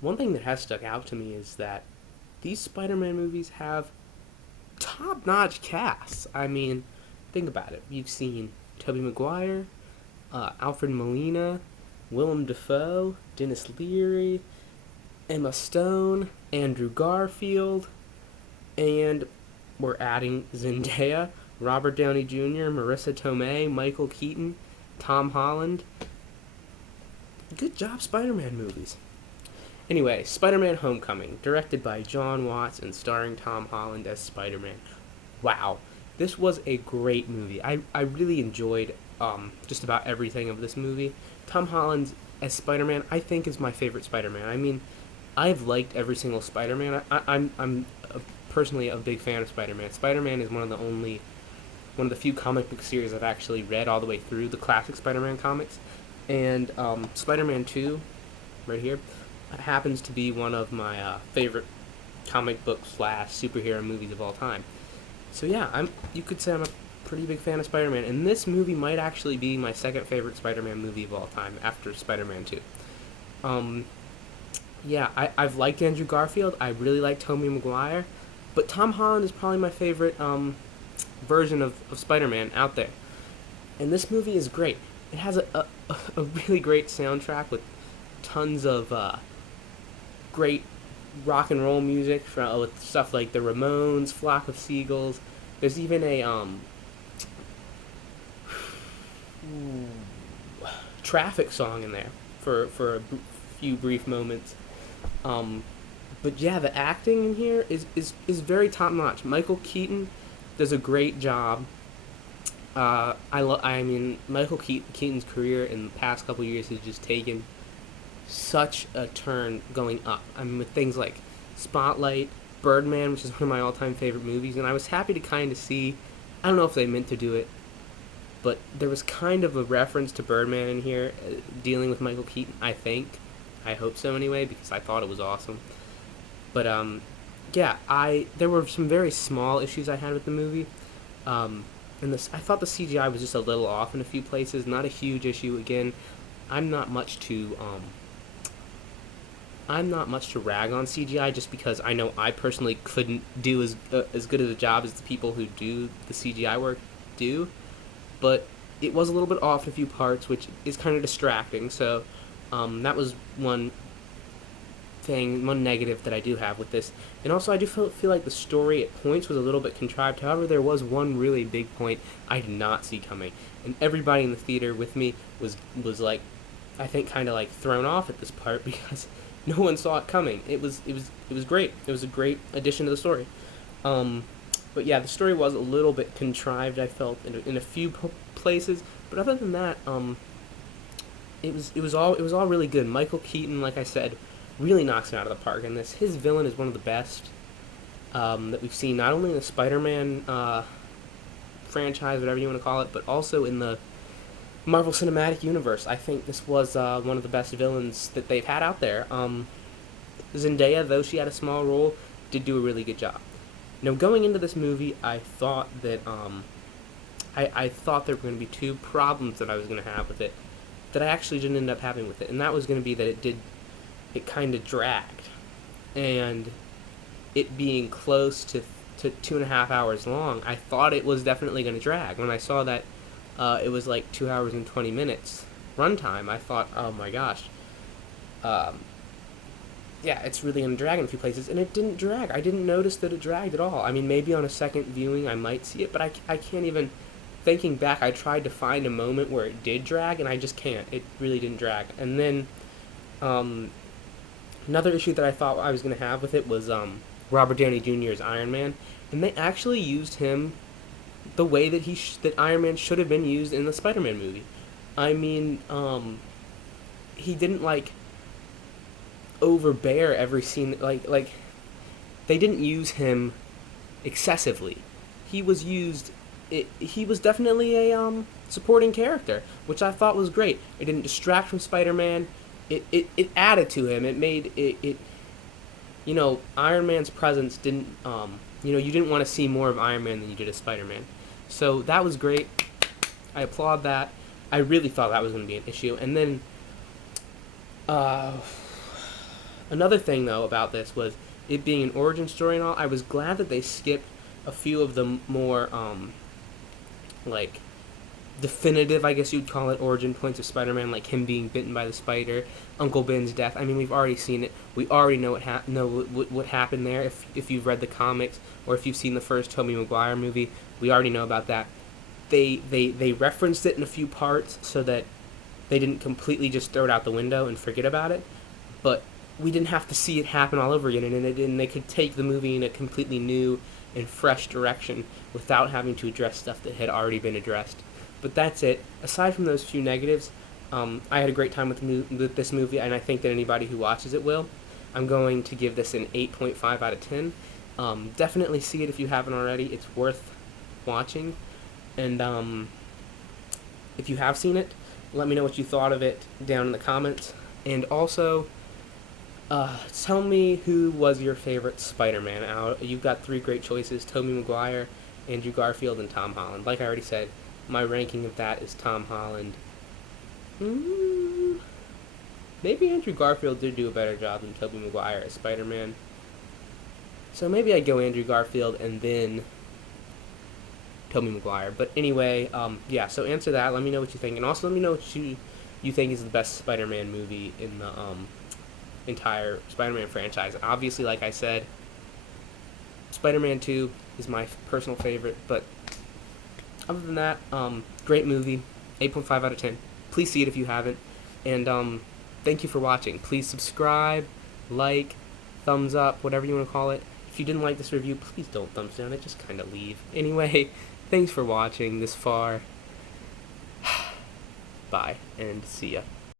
one thing that has stuck out to me is that these Spider-Man movies have top-notch casts. I mean, think about it. You've seen Tobey Maguire, Alfred Molina, Willem Dafoe, Dennis Leary, Emma Stone, Andrew Garfield, and we're adding Zendaya, Robert Downey Jr., Marissa Tomei, Michael Keaton, Tom Holland. Good job, Spider-Man movies. Anyway, Spider-Man Homecoming, directed by John Watts and starring Tom Holland as Spider-Man. Wow, this was a great movie. I really enjoyed just about everything of this movie. Tom Holland as Spider-Man, I think, is my favorite Spider-Man. I mean, I've liked every single Spider-Man. I'm personally a big fan of Spider-Man. Spider-Man is one of the few comic book series I've actually read all the way through, the classic Spider-Man comics. And Spider-Man 2, right here, happens to be one of my favorite comic book slash superhero movies of all time. So yeah, you could say I'm a pretty big fan of Spider-Man, and this movie might actually be my second favorite Spider-Man movie of all time after Spider-Man 2. Yeah, I've liked Andrew Garfield. I really like Tobey Maguire, but Tom Holland is probably my favorite version of Spider-Man out there. And this movie is great. It has a really great soundtrack with tons of great rock and roll music with stuff like the Ramones, Flock of Seagulls. There's even a traffic song in there for a few brief moments. But yeah, the acting in here is very top notch. Michael Keaton does a great job. I mean, Michael Keaton's career in the past couple years has just taken such a turn going up. I mean, with things like Spotlight, Birdman, which is one of my all-time favorite movies, and I was happy to kind of see. I don't know if they meant to do it, but there was kind of a reference to Birdman in here, dealing with Michael Keaton. I hope so anyway, because I thought it was awesome. But yeah, there were some very small issues I had with the movie. And I thought the CGI was just a little off in a few places. Not a huge issue. Again, I'm not much to rag on CGI, just because I know I personally couldn't do as good of a job as the people who do the CGI work do. But it was a little bit off in a few parts, which is kind of distracting. So that was one negative that I do have with this. And also, I do feel like the story at points was a little bit contrived. However, there was one really big point I did not see coming, and everybody in the theater with me was like, I think, kind of like thrown off at this part because no one saw it coming. It was great. It was a great addition to the story. But yeah, the story was a little bit contrived, I felt, in a few places. But other than that, it was all really good. Michael Keaton, like I said, really knocks it out of the park in this. His villain is one of the best that we've seen, not only in the Spider-Man franchise, whatever you want to call it, but also in the Marvel Cinematic Universe. I think this was one of the best villains that they've had out there. Zendaya, though she had a small role, did do a really good job. Now, going into this movie, I thought that I thought there were going to be two problems that I was going to have with it that I actually didn't end up having with it, and that was going to be that it kind of dragged, and it being close to 2.5 hours long, I thought it was definitely going to drag. When I saw that it was like 2 hours and 20 minutes runtime, I thought, oh my gosh, yeah, it's really going to drag in a few places, and it didn't drag. I didn't notice that it dragged at all. I mean, maybe on a second viewing I might see it, but I can't even, thinking back, I tried to find a moment where it did drag, and I just can't. It really didn't drag. And then, another issue that I thought I was going to have with it was Robert Downey Jr. as Iron Man, and they actually used him the way that that Iron Man should have been used in the Spider-Man movie. I mean, he didn't like overbear every scene. Like they didn't use him excessively. He was used. He was definitely a supporting character, which I thought was great. It didn't distract from Spider-Man. It added to him. It made it you know, Iron Man's presence didn't, you know, you didn't want to see more of Iron Man than you did of Spider-Man. So that was great. I applaud that. I really thought that was going to be an issue. And then, Another thing though about this was it being an origin story and all. I was glad that they skipped a few of the more like definitive, I guess you'd call it, origin points of Spider-Man, like him being bitten by the spider, Uncle Ben's death. I mean, we've already seen it. We already know what happened there. If you've read the comics or if you've seen the first Tobey Maguire movie, we already know about that. They referenced it in a few parts so that they didn't completely just throw it out the window and forget about it. But we didn't have to see it happen all over again, and they could take the movie in a completely new and fresh direction without having to address stuff that had already been addressed. But that's it. Aside from those few negatives, I had a great time with this movie, and I think that anybody who watches it will. I'm going to give this an 8.5 out of 10. Definitely see it if you haven't already. It's worth watching. And if you have seen it, let me know what you thought of it down in the comments. And also, tell me who was your favorite Spider-Man. You've got 3 great choices: Tobey Maguire, Andrew Garfield, and Tom Holland. Like I already said, my ranking of that is Tom Holland. Maybe Andrew Garfield did do a better job than Tobey Maguire as Spider-Man. So maybe I'd go Andrew Garfield and then Tobey Maguire. But anyway, yeah, so answer that. Let me know what you think. And also let me know what you think is the best Spider-Man movie in the entire Spider-Man franchise. Obviously, like I said, Spider-Man 2 is my personal favorite, but other than that, great movie, 8.5 out of 10. Please see it if you haven't, and thank you for watching. Please subscribe, like, thumbs up, whatever you want to call it. If you didn't like this review, please don't thumbs down it, just kind of leave. Anyway, thanks for watching this far. Bye, and see ya.